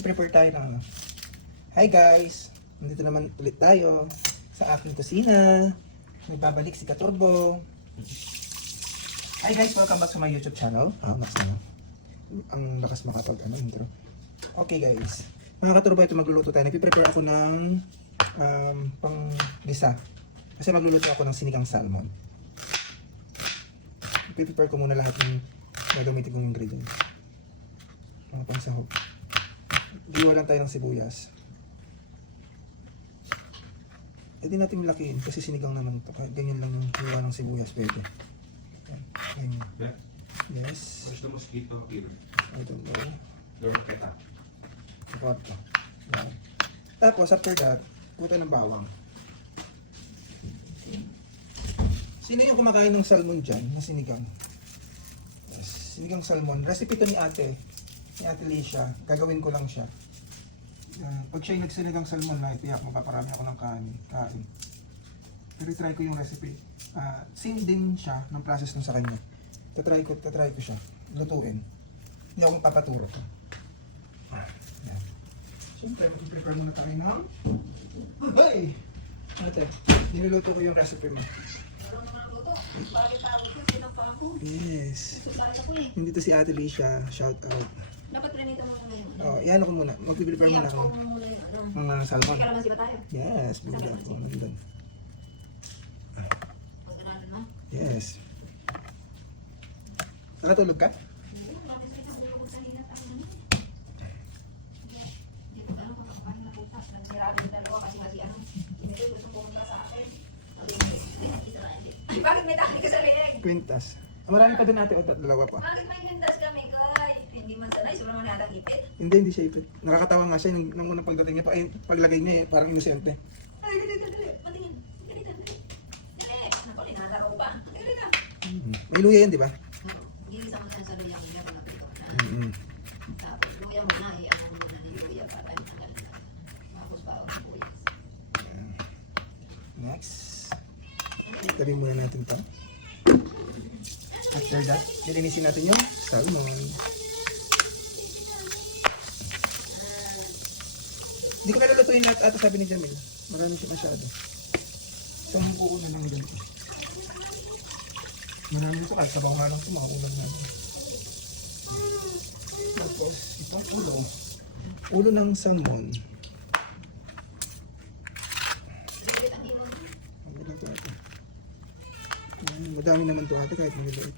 Mag-prepare tayo ng ano. Hi guys! Nandito naman ulit tayo sa aking kusina. Nagbabalik si Katurbo. Hi guys! Welcome back sa my YouTube channel. Max na. Ang lakas intro. Okay guys. Mga Katurbo, ito magluluto tayo. Nag-prepare ako ng pang-gisa. Kasi magluluto ako ng sinigang salmon. I-prepare ko muna lahat ng gagamitin kong ingredients. Mga pangsahog. Giwa lang tayo ng sibuyas. Pwede natin lakihin kasi sinigang naman ito. Ganyan lang yung giwa ng sibuyas. Pwede. Ganyan. Yes. Push the mosquito here. I don't know. Door kita. Kwarto. Yan. Tapos after that, puta ng bawang. Sino yung kumakain ng salmon dyan na sinigang? Yes. Sinigang salmon. Recipe to ni Ate Alicia. Gagawin ko lang siya. Pag siya yung nagsinigang salmon na itiyak, mapaparami ako ng kain. Pero try ko yung recipe. Same din siya ng process nung sa kanya. Tatry ko siya. Lutuin. Hindi ako magpapaturo. Yan. Siyempre, mag-prepare muna tayo ng... Hey! Ate, niluluto ko yung recipe mo. Yes. Hindi to si Ate Alicia. Shout out. Dapat prinita mo muna yun. Oh, iyan ako muna. Mag-prepare muna ako. Mga salmon. Kalamansi ba tayo? Yes, bumila ako. Nandun. Pagkanalan mo? Yes. Nakatulog ka? Bakit may takli ka sa leeg? Kwintas. Marami pa din ate o dalawa pa. Bakit may lindas kami, Koy? Hindi man sanay, sobrang manatagipit. Hindi siya ipit. Nakakatawa nga siya nung unang pagdating niya. Paglagay niya parang inosente. Ay, dali. Patingin. Ganito. Dali. Napalinada ko pa. Dali na. May luya yan, di ba? Gilisa mo na sa luyang niya pa napito na. Tapos luya mo na, i-ano mo na ni luya para itanggal na. Tapos pa ang buyas. Next. Tabi muna natin to. After that, lilinisin natin yung salmon. Hindi ko na lulutuin lahat ata sabi ni Jamil. Marami siya masyado. Isang buo na lang dyan. Marami nito kahit sabaw nga lang ito, makaulam natin. Tapos, itong ulo. Ulo ng salmon. Ang ulo ito ate. Madami naman ito ate kahit maliliit.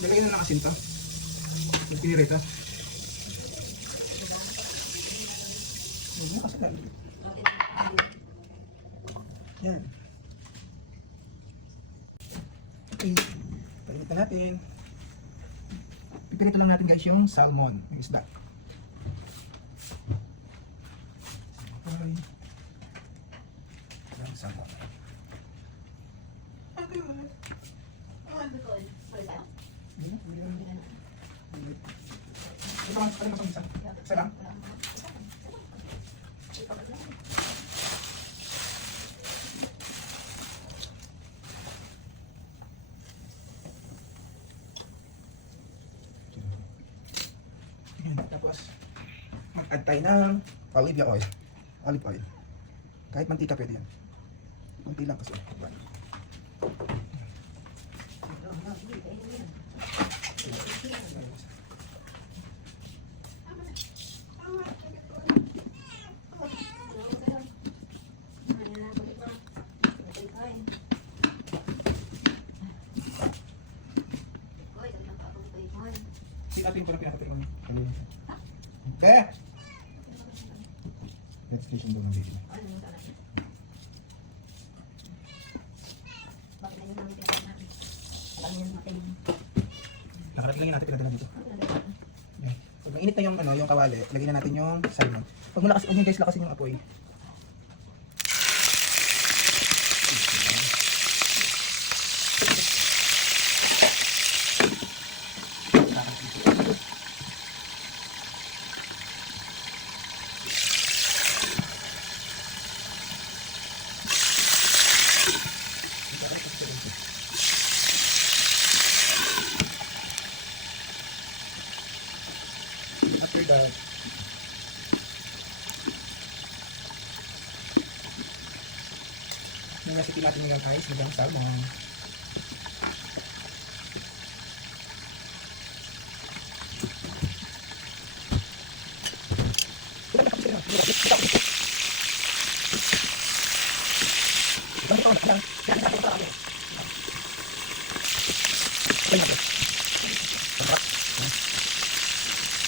Lagay na ng asin to. Pinirita. Huwag mo kasi lalo. Yan. Okay. Palitan natin. Pipirito lang natin guys yung salmon. Yung isda. Okay. Yung salmon. Okay. Ito ang isa. Isa lang. Tapos mag-add tayo ng olive oil. Olive oil. Kahit mantika pwede yan. Kunti lang kasi. Si ating ko na pinakatikman. Be! Station daw ng video. Ano yung talaga? Bakit na yung namin pinagawa natin? Alam niyo natin. Nakarating lang yun natin pinadala dito. Yan. Pag mainit na yung, yung kawali, lagyan na natin yung salmon. Pag malakas, guys, lakasin yung apoy. After that, yung recipe natin ngayon guys, yung salmon.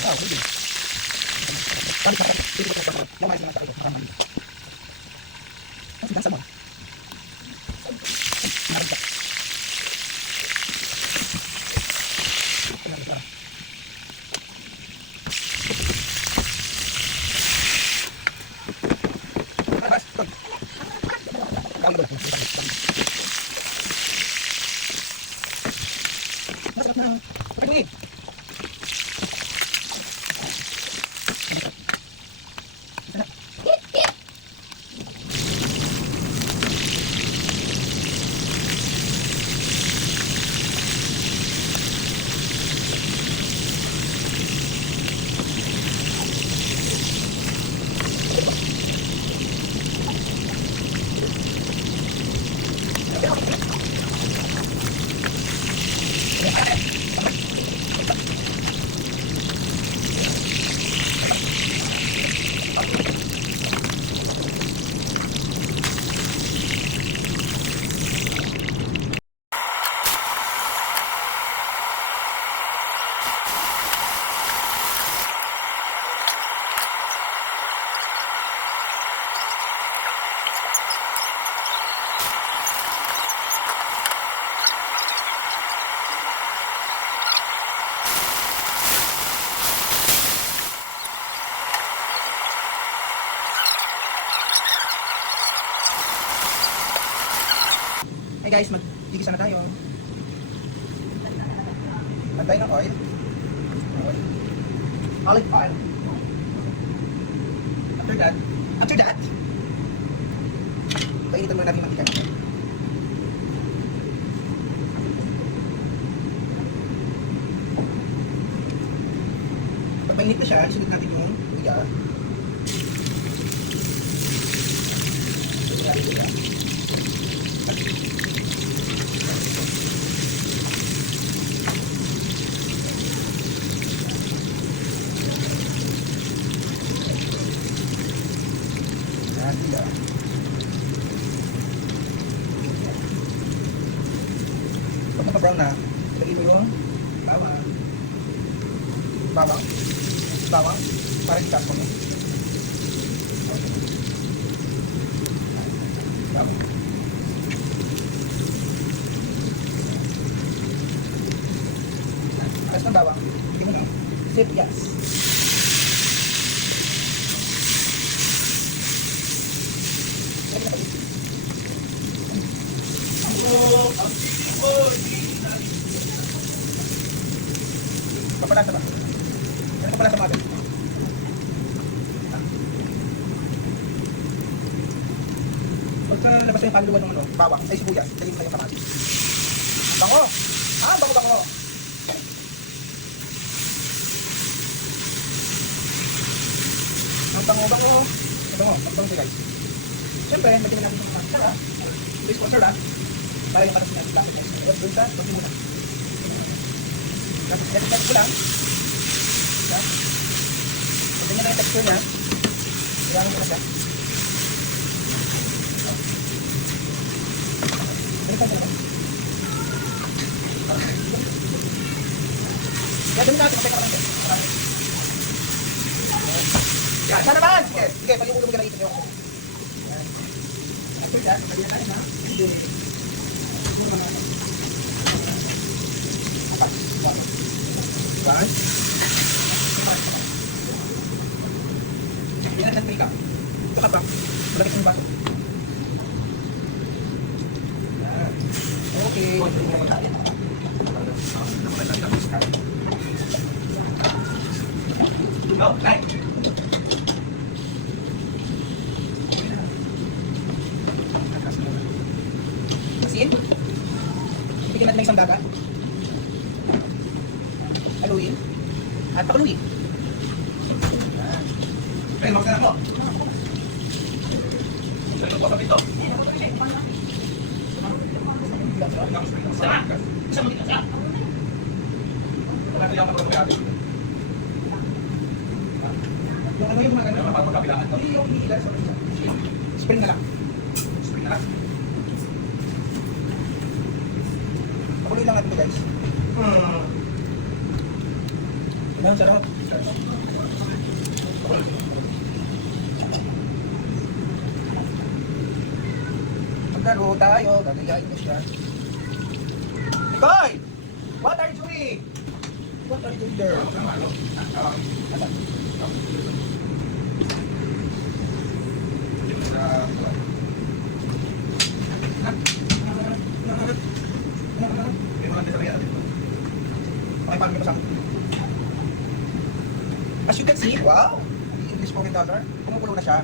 Wow, hindi. Paano sa akin? Hindi ko sa yung mais na sa ito, maraming. Ang sidang salmon. Maraming ka. Masarap na. Pagkakunin. Hey guys, magigisa na tayo. Lagay ng oil. Olive oil. After that, painitan muna natin yung mantika natin. Pag mainit na siya, isunod natin yung luya. Luya. Pag naka-brown na, lagay mo yung bawang. Bawang. Parang itas mo. Bawang. Alas ng bawang. Hindi mo na. Sibuyas. Papalasa ba? Ano papalasa mo agad? Pagka nalabas na yung kaluluwa ng bawang, ay sibuyas, lagyan mo na yung kamatis. Bango! Bango! Ang bango. Ang bango siya guys. Siyempre, lagyan na natin yung mga sara. Please sponsor para yung patas natin bakit guys. Huwag dun sa, huwag muna. Tapos ko lang. Ito nyo na yung texture niya. Kailangan mo na siya. Gagawin natin, kapay ka lang siya. Yan, sana naman! Sige, sige, pag yung ulo mo ka naisip yung yan. After that, pwede na tayo na. Hindi. Siguro naman natin. Apat. One. Yan ang hand-makeup. Ito ka pa. Malapit yung baso. Yan. Okay. Go, right. Asin. Bigyan natin ng isang daga. Haluin. At pakuluin. Yan. Pero magkana mo. Ano ba ito? Isang mga isa. Wala ka pag yung ano yung mga ganun? Para magkabilaan? Hindi yung hihila sa isa. Spring na lang. Spring na lang. Pakuloy lang natin ito guys. Ano, sarap. Maglaro tayo. Gagayain ko siya. Koy! What are you doing? What are you doing there? As you can see, wow! English spoken daughter, kumukulo na siya.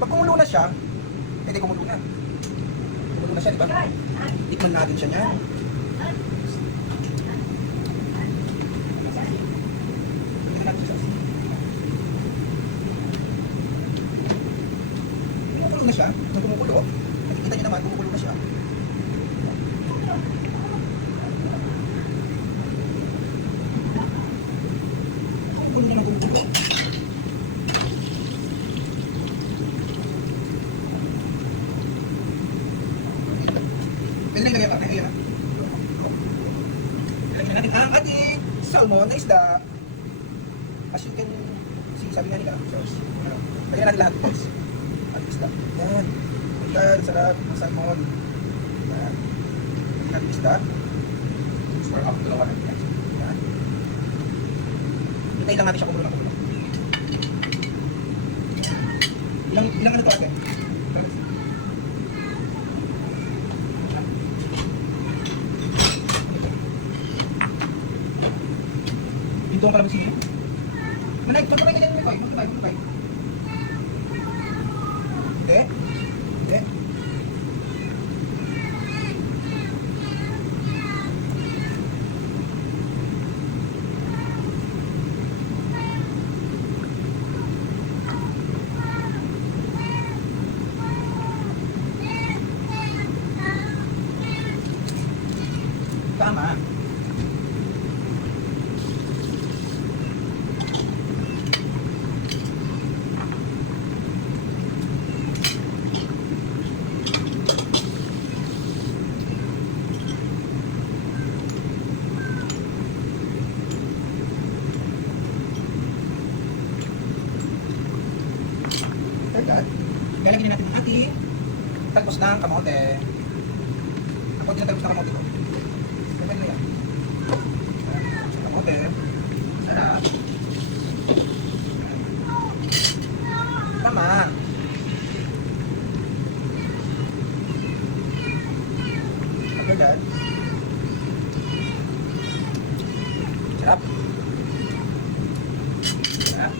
Pag kumulo na siya, hindi kumulo na. Kumulo na siya, di ba? Tikman natin siya niyan. Kumukulo na siya. Nung kumukulo, nakikita niyo naman, kumukulo na siya. Kumukulo niya ng kumukulo. Pwede na ilagay pa, kaya na. Ilagay natin ang ating salmon na isda. As you can see, sabi nga nila, lagyan natin lahat guys. At isda. Yan. Yan, sarap ng salmon. Yan. Lagyan natin isda. Square up, dalawa natin yan. Yan. Hintayin lang natin siya kumulo na kumulo. Ilang ano to agad? Pinto ang kalamansi niyo. Manay, magkabay ka dyan, magkabay. Hindi? Hindi? Tama. Agad. Lalagyan natin ang ating talbos ng kamote. Ang konti ng talbos ng kamote ko. Lagyan na yan. Kamote. Sarap. Tama. Agad. Sarap. Sarap.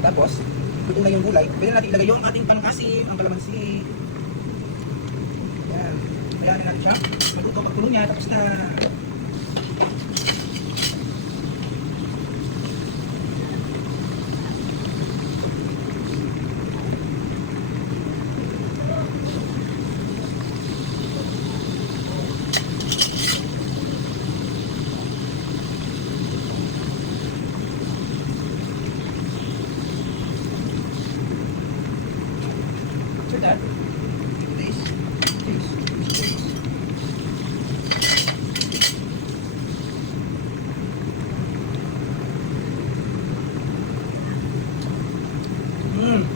Tapos, gulay, pwede natin ilagay yung ating panangkasim, ang kalamansi. Yan. Hayaan natin siya. Maluto pagkulo niya, tapos na. So that, this.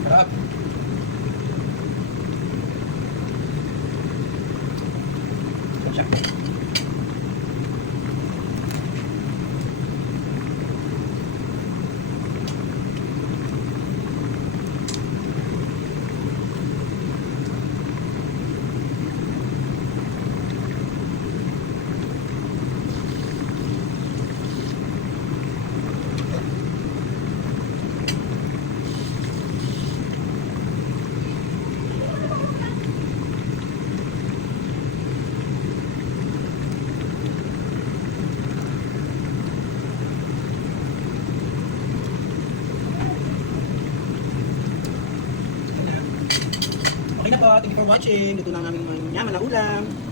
Sarap. Siya. Okay na po, thank you for watching. Luto na namin mga yaman na ulam.